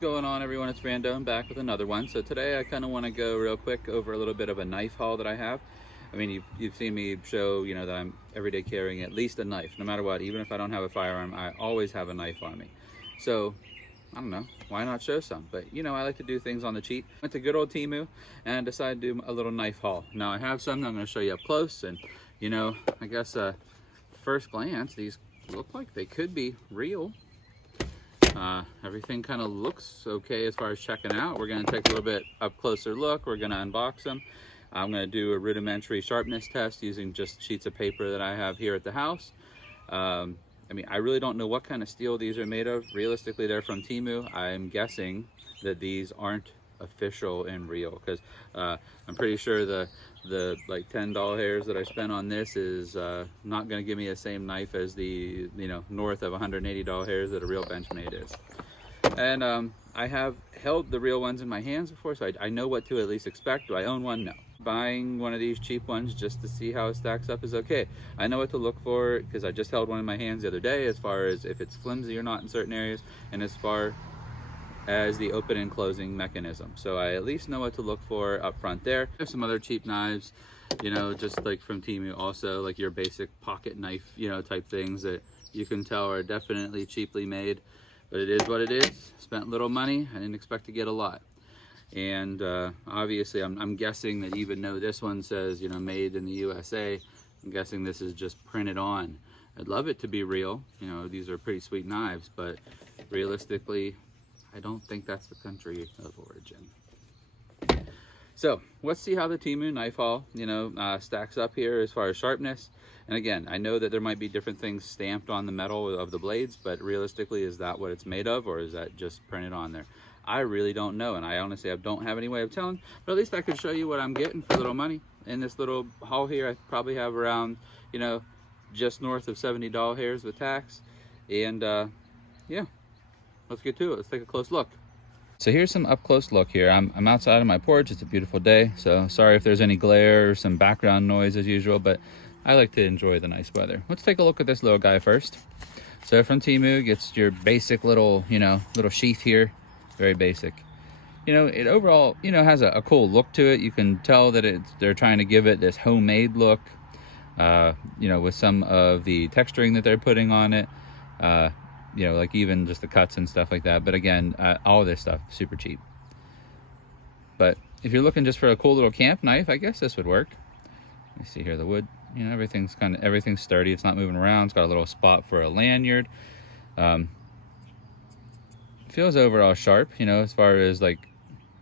Going on, everyone? It's Rando. I'm back with another one. So today I kind of want to go real quick over a little bit of a knife haul that I have. I mean, you've seen me show, that I'm every day carrying at least a knife, no matter what. Even if I don't have a firearm, I always have a knife on me. So I don't know, why not show some? But I like to do things on the cheap. Went to good old Temu and decided to do a little knife haul. Now I have some that I'm going to show you up close, and I guess first glance these look like they could be real. Everything kind of looks okay as far as checking out. We're going to take a little bit up closer look. We're going to unbox them. I'm going to do a rudimentary sharpness test using just sheets of paper that I have here at the house. I mean, I really don't know what kind of steel these are made of. Realistically, they're from Temu. I'm guessing that these aren't official and real, because I'm pretty sure the like $10 hairs that I spent on this is not going to give me the same knife as the north of $180 hairs that a real Benchmade is. And I have held the real ones in my hands before, so I know what to at least expect. Do I own one? No. Buying one of these cheap ones just to see how it stacks up is okay. I know what to look for because I just held one in my hands the other day, as far as if it's flimsy or not in certain areas, and as far as the open and closing mechanism. So I at least know what to look for up front there. There's some other cheap knives, just like from Temu, also like your basic pocket knife, type things that you can tell are definitely cheaply made, but it is what it is. Spent little money. I didn't expect to get a lot. And obviously I'm guessing that even though this one says, made in the USA, I'm guessing this is just printed on. I'd love it to be real. These are pretty sweet knives, but realistically, I don't think that's the country of origin. So let's see how the Temu knife haul, stacks up here as far as sharpness. And again, I know that there might be different things stamped on the metal of the blades, but realistically, is that what it's made of, or is that just printed on there? I really don't know, and I honestly don't have any way of telling, but at least I can show you what I'm getting for little money. In this little haul here, I probably have around, just north of $70 hairs with tax. And yeah, let's get to it. Let's take a close look. So here's some up close look here. I'm outside on my porch. It's a beautiful day, so sorry if there's any glare or some background noise as usual, but I like to enjoy the nice weather. Let's take a look at this little guy first. So from Temu, gets your basic little, little sheath here. Very basic. It overall, has a cool look to it. You can tell that they're trying to give it this homemade look, with some of the texturing that they're putting on it, like even just the cuts and stuff like that. But again, all this stuff, super cheap. But if you're looking just for a cool little camp knife, I guess this would work. Let me see here, the wood, everything's sturdy. It's not moving around. It's got a little spot for a lanyard. Feels overall sharp, as far as like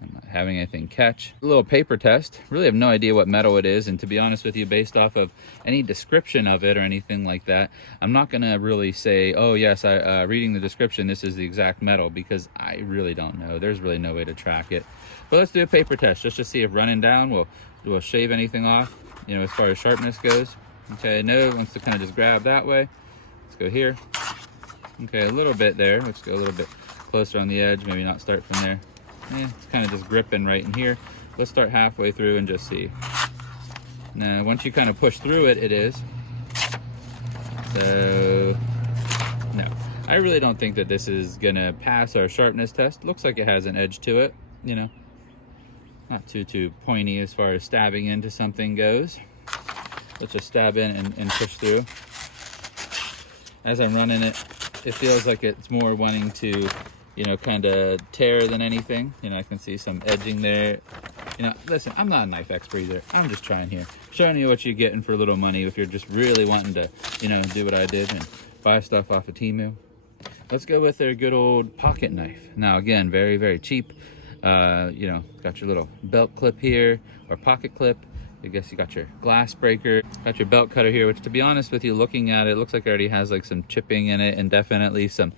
I'm not having anything catch. A little paper test. Really have no idea what metal it is, and to be honest with you, based off of any description of it or anything like that, I'm not gonna really say, oh yes, reading the description, this is the exact metal, because I really don't know. There's really no way to track it. But let's do a paper test just to see if running down will shave anything off, as far as sharpness goes. Okay, no, wants to kind of just grab that way. Let's go here. Okay, a little bit there. Let's go a little bit closer on the edge, maybe not start from there. It's kind of just gripping right in here. Let's start halfway through and just see. Now, once you kind of push through it, it is. So, no. I really don't think that this is gonna pass our sharpness test. Looks like it has an edge to it, Not too pointy as far as stabbing into something goes. Let's just stab in and push through. As I'm running it, it feels like it's more wanting to kind of tear than anything. I can see some edging there. Listen, I'm not a knife expert either. I'm just trying here. Showing you what you're getting for a little money if you're just really wanting to, do what I did and buy stuff off of Temu. Let's go with their good old pocket knife. Now, again, very, very cheap. Got your little belt clip here, or pocket clip. I guess you got your glass breaker, got your belt cutter here, which, to be honest with you, looking at it, looks like it already has like some chipping in it, and definitely some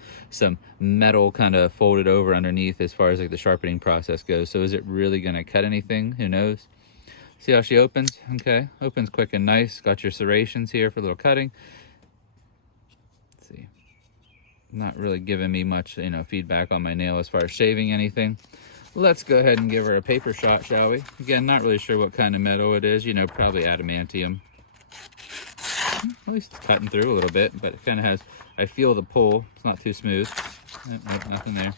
metal kind of folded over underneath as far as like the sharpening process goes. So is it really going to cut anything? Who knows? See how she opens? Okay, opens quick and nice. Got your serrations here for a little cutting. Let's see, not really giving me much feedback on my nail as far as shaving anything. Let's go ahead and give her a paper shot, shall we? Again, not really sure what kind of metal it is. Probably adamantium. At least it's cutting through a little bit, but it kind of has, I feel the pull. It's not too smooth. Nope, nothing there.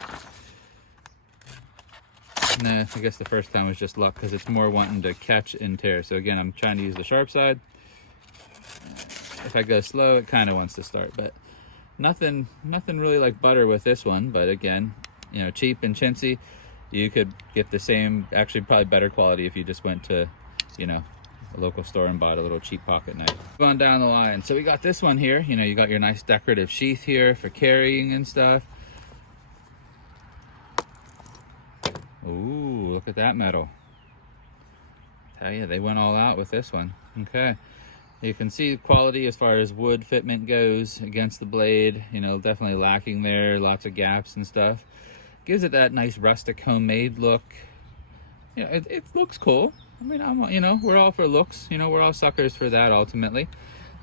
Nah, I guess the first time was just luck because it's more wanting to catch and tear. So again, I'm trying to use the sharp side. If I go slow, it kind of wants to start, but nothing really like butter with this one. But again, you know, cheap and chintzy, you could get the same, actually probably better quality if you just went to, you know, a local store and bought a little cheap pocket knife. Going down the line, so we got this one here. You know, you got your nice decorative sheath here for carrying and stuff. Ooh, look at that metal. Tell you, they went all out with this one. Okay, you can see quality as far as wood fitment goes against the blade. You know, definitely lacking there, lots of gaps and stuff. Gives it that nice rustic homemade look. You know, it looks cool. I mean, you know, we're all for looks. You know, we're all suckers for that ultimately.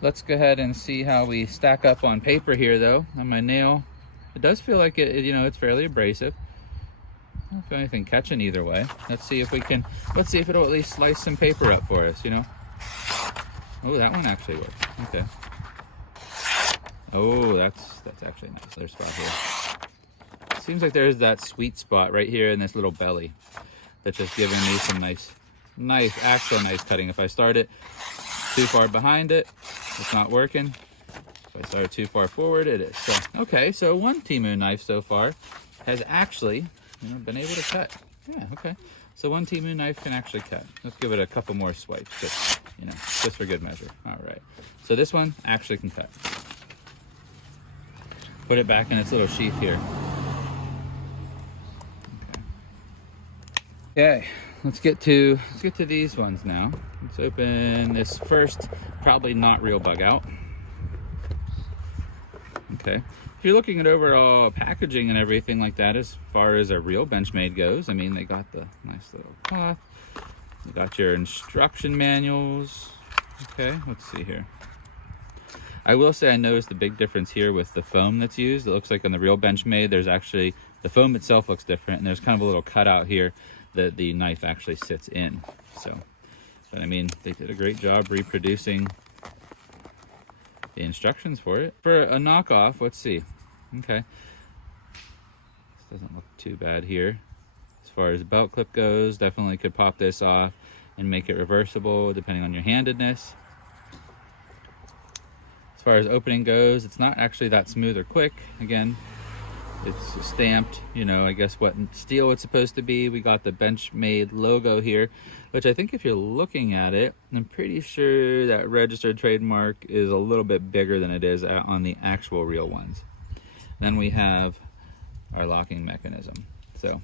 Let's go ahead and see how we stack up on paper here though. On my nail, it does feel like it, you know, it's fairly abrasive. I don't feel anything catching either way. Let's see if it'll at least slice some paper up for us, you know. Oh, that one actually works. Okay. Oh, that's actually nice. There's a spot here. Seems like there's that sweet spot right here in this little belly that's just giving me some actual nice cutting. If I start it too far behind it, it's not working. If I start it too far forward, it is. So, okay, so one Temu knife so far has actually, you know, been able to cut. Yeah, okay. So one Temu knife can actually cut. Let's give it a couple more swipes, just, you know, just for good measure. All right. So this one actually can cut. Put it back in its little sheath here. Okay, let's get to these ones now. Let's open this first, probably not real bug out. Okay, if you're looking at overall packaging and everything like that, as far as a real Benchmade goes, I mean, they got the nice little cloth. You got your instruction manuals. Okay, let's see here. I will say I noticed the big difference here with the foam that's used. It looks like on the real Benchmade, there's actually, the foam itself looks different, and there's kind of a little cutout here that the knife actually sits in. So, but I mean, they did a great job reproducing the instructions for it. For a knockoff, let's see. Okay, this doesn't look too bad here. As far as belt clip goes, definitely could pop this off and make it reversible depending on your handedness. As far as opening goes, it's not actually that smooth or quick. Again, it's stamped, you know, I guess what steel it's supposed to be. We got the Benchmade logo here, which I think if you're looking at it, I'm pretty sure that registered trademark is a little bit bigger than it is on the actual real ones. Then we have our locking mechanism, so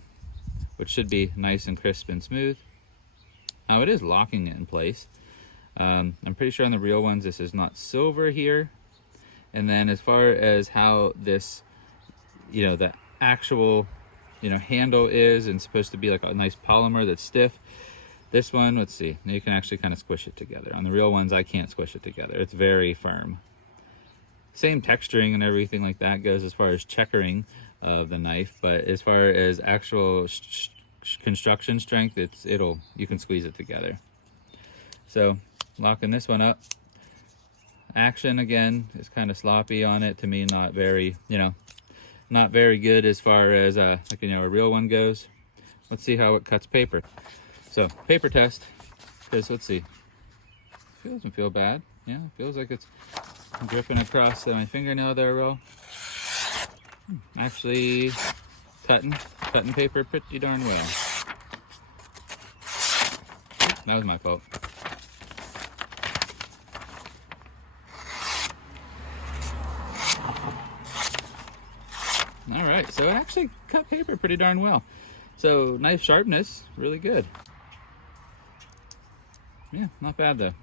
which should be nice and crisp and smooth. Now it is locking it in place. I'm pretty sure on the real ones this is not silver here. And then as far as how this, you know, the actual, you know, handle is and supposed to be like a nice polymer that's stiff, this one, let's see, you can actually kind of squish it together. On the real ones, I can't squish it together. It's very firm. Same texturing and everything like that goes as far as checkering of the knife, but as far as actual construction strength, you can squeeze it together. So locking this one up. Action again is kind of sloppy on it to me, not very, you know, not very good as far as like, you know, a real one goes. Let's see how it cuts paper. So paper test, because let's see, it doesn't feel bad. Yeah, it feels like it's dripping across my fingernail there well. Actually cutting paper pretty darn well. That was my fault. All right, so it actually cut paper pretty darn well. So knife sharpness, really good. Yeah, not bad though.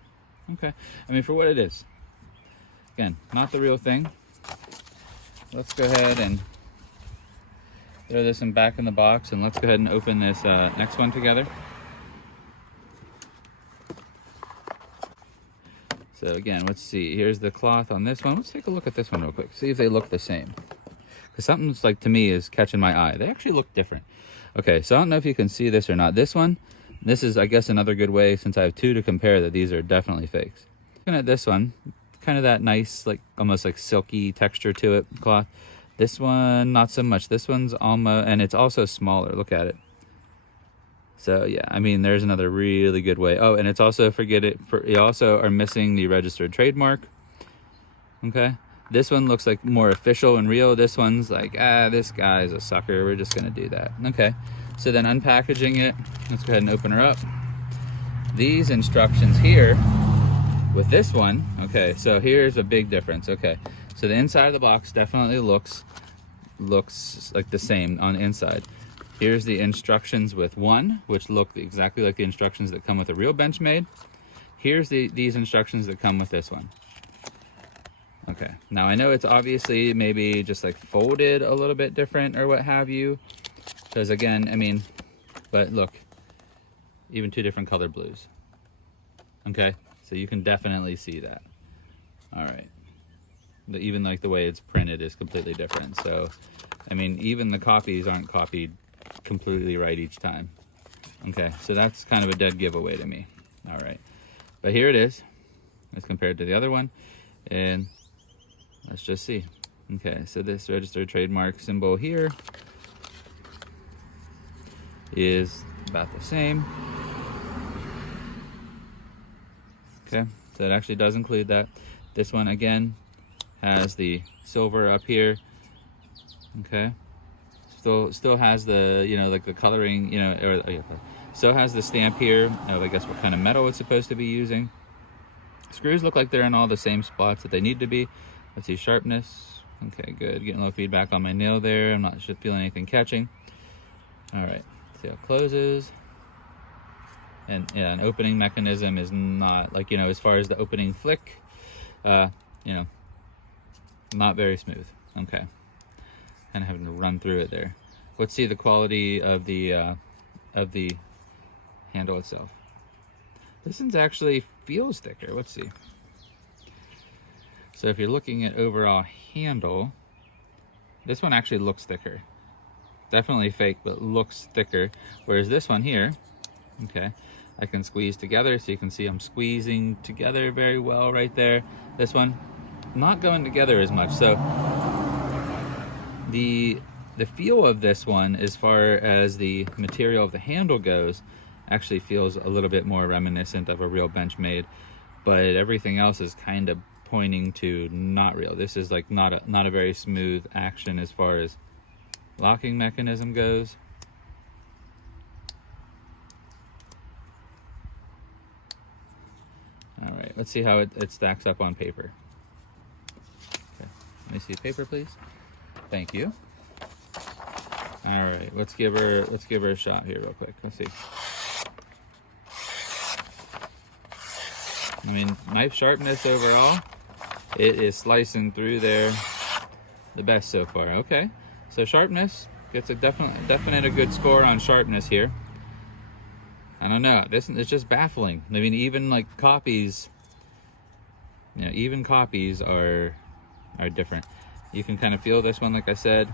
Okay, I mean, for what it is. Again, not the real thing. Let's go ahead and throw this back in the box, and let's go ahead and open this next one together. So again, let's see, here's the cloth on this one. Let's take a look at this one real quick, see if they look the same. Because something's like, to me, is catching my eye. They actually look different. Okay, so I don't know if you can see this or not. This one, this is, I guess, another good way, since I have two to compare, that these are definitely fakes. Looking at this one, kind of that nice, like, almost like silky texture to it, cloth. This one, not so much. This one's almost, and it's also smaller. Look at it. So yeah, I mean, there's another really good way. Oh, and it's also, you also are missing the registered trademark. Okay, this one looks like more official and real. This one's like, this guy's a sucker, we're just gonna do that. Okay, so then unpackaging it, let's go ahead and open her up. These instructions here with this one, okay, so here's a big difference. Okay, so the inside of the box definitely looks like the same on the inside. Here's the instructions with one, which look exactly like the instructions that come with a real Benchmade. Here's these instructions that come with this one. Okay, now I know it's obviously maybe just like folded a little bit different or what have you, because again, I mean, but look, even two different color blues. Okay, so you can definitely see that. All right, even like the way it's printed is completely different. So, I mean, even the copies aren't copied completely right each time. Okay, so that's kind of a dead giveaway to me. All right, but here it is as compared to the other one, and let's just see. Okay, so this registered trademark symbol here is about the same. Okay, so it actually does include that. This one again has the silver up here. Okay, still has the, you know, like the coloring, you know, or still has the stamp here of, I guess, what kind of metal it's supposed to be using. Screws look like they're in all the same spots that they need to be. Let's see, sharpness. Okay, good. Getting a little feedback on my nail there. I'm not feeling anything catching. All right, see how it closes. And yeah, an opening mechanism is not, like, you know, as far as the opening flick, you know, not very smooth. Okay, kind of having to run through it there. Let's see the quality of the handle itself. This one's actually feels thicker. Let's see. So if you're looking at overall handle, this one actually looks thicker. Definitely fake, but looks thicker. Whereas this one here, okay, I can squeeze together, so you can see I'm squeezing together very well right there. This one, not going together as much. So the feel of this one, as far as the material of the handle goes, actually feels a little bit more reminiscent of a real Benchmade, but everything else is kind of pointing to not real. This is like not a very smooth action as far as locking mechanism goes. All right, let's see how it stacks up on paper. Okay, let me see the paper, please. Thank you. All right, let's give her a shot here real quick. Let's see. I mean, knife sharpness overall, it is slicing through there the best so far. Okay, so sharpness gets a definite a good score on sharpness here. I don't know, this is just baffling. I mean, even like copies, you know, even copies are different. You can kind of feel this one, like I said,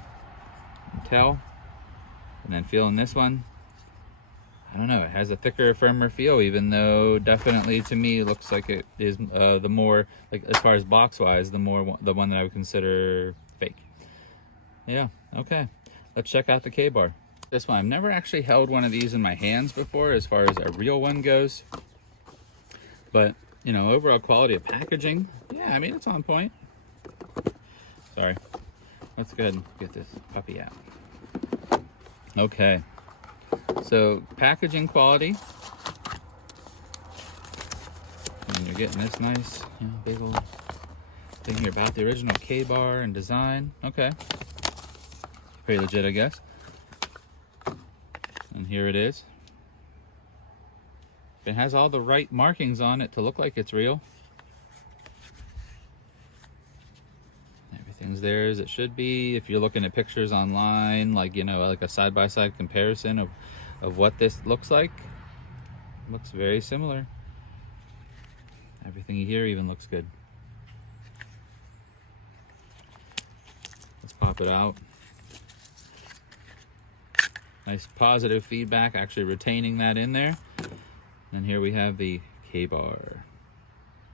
and tell, and then feeling this one, I don't know, it has a thicker, firmer feel, even though definitely to me looks like it is the more, like as far as box wise, the one that I would consider fake. Yeah, okay, let's check out the K-bar. This one, I've never actually held one of these in my hands before as far as a real one goes, but you know, overall quality of packaging, yeah, I mean, it's on point. Sorry, let's go ahead and get this puppy out. Okay, so packaging quality, and you're getting this nice, you know, big old thing here about the original K-bar and design. Okay, pretty legit, I guess. And here it is. It has all the right markings on it to look like it's real. Everything's there as it should be. If you're looking at pictures online, like, you know, like a side-by-side comparison of what this looks like, looks very similar. Everything here even looks good. Let's pop it out. Nice positive feedback, actually retaining that in there. And here we have the K-bar.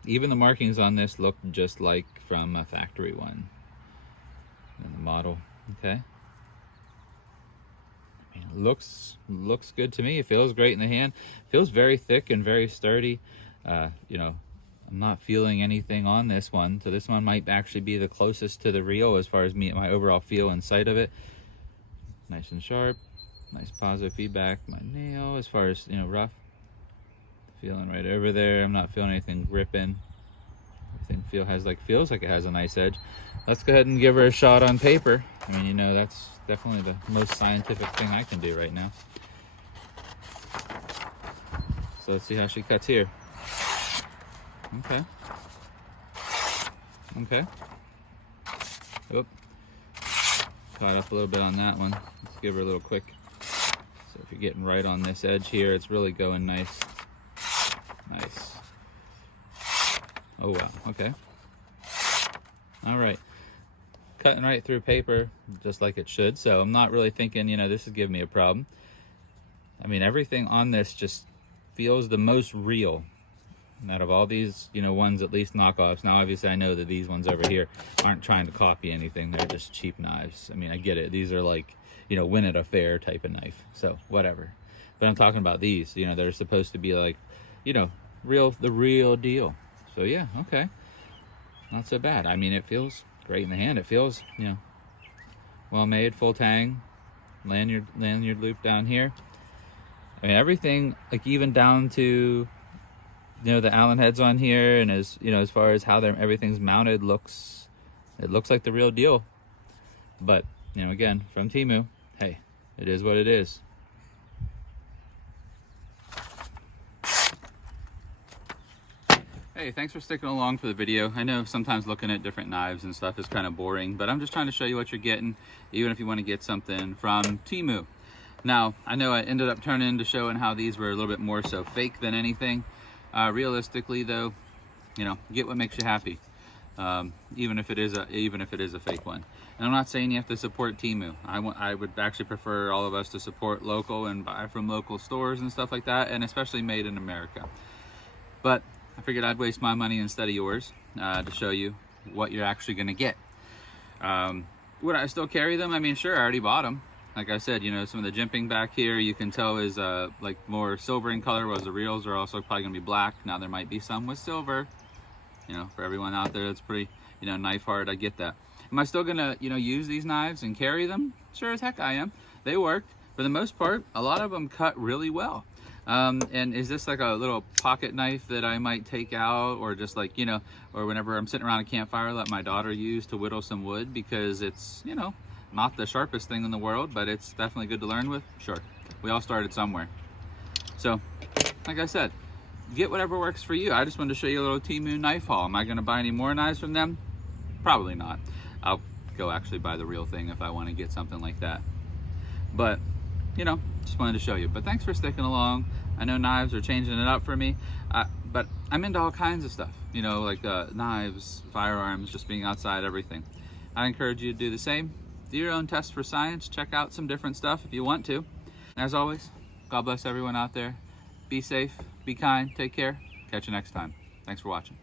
Even the markings on this look just like from a factory one. And the model, okay. I mean, looks good to me. It feels great in the hand. Feels very thick and very sturdy. You know, I'm not feeling anything on this one, so this one might actually be the closest to the real as far as my overall feel and sight of it. Nice and sharp, nice positive feedback. My nail, as far as, you know, rough, feeling right over there. I'm not feeling anything gripping. Everything feels like it has a nice edge. Let's go ahead and give her a shot on paper. I mean, you know, that's definitely the most scientific thing I can do right now. So let's see how she cuts here. Okay. Okay. Oop. Caught up a little bit on that one. Let's give her a little quick. So if you're getting right on this edge here, it's really going nice. Nice. Oh wow, okay. All right. Cutting right through paper, just like it should. So I'm not really thinking, you know, this is giving me a problem. I mean, everything on this just feels the most real out of all these, you know, ones, at least knockoffs. Now, obviously, I know that these ones over here aren't trying to copy anything. They're just cheap knives. I mean, I get it. These are like, you know, win at a fair type of knife. So whatever. But I'm talking about these, you know, they're supposed to be like, you know, the real deal. So yeah, okay. Not so bad. I mean, it feels great in the hand. It feels, you know, well made, full tang, lanyard loop down here. I mean, everything, like even down to, you know, the Allen heads on here, and as, you know, as far as how everything's mounted, it looks like the real deal. But, you know, again, from Temu, hey, it is what it is. Hey, thanks for sticking along for the video. I know sometimes looking at different knives and stuff is kind of boring, but I'm just trying to show you what you're getting, even if you want to get something from Temu. Now, I know I ended up turning into showing how these were a little bit more so fake than anything. Realistically, though, you know, get what makes you happy, even if it is a fake one. And I'm not saying you have to support Temu. I would actually prefer all of us to support local and buy from local stores and stuff like that, and especially made in America. But I figured I'd waste my money instead of yours to show you what you're actually going to get. Would I still carry them? I mean, sure, I already bought them. Like I said, you know, some of the jimping back here you can tell is like more silver in color, whereas the reals are also probably going to be black. Now there might be some with silver. You know, for everyone out there that's pretty, you know, knife hard, I get that. Am I still going to, you know, use these knives and carry them? Sure as heck I am. They work. For the most part, a lot of them cut really well. And is this like a little pocket knife that I might take out, or just like, you know, or whenever I'm sitting around a campfire, let my daughter use to whittle some wood, because it's, you know, not the sharpest thing in the world, but it's definitely good to learn with? Sure. We all started somewhere. So, like I said, get whatever works for you. I just wanted to show you a little Temu knife haul. Am I going to buy any more knives from them? Probably not. I'll go actually buy the real thing if I want to get something like that. But, you know, just wanted to show you. But thanks for sticking along. I know knives are changing it up for me, but I'm into all kinds of stuff, you know, like knives, firearms, just being outside, everything. I encourage you to do the same. Do your own test for science. Check out some different stuff if you want to. As always, God bless everyone out there. Be safe, be kind, take care. Catch you next time. Thanks for watching.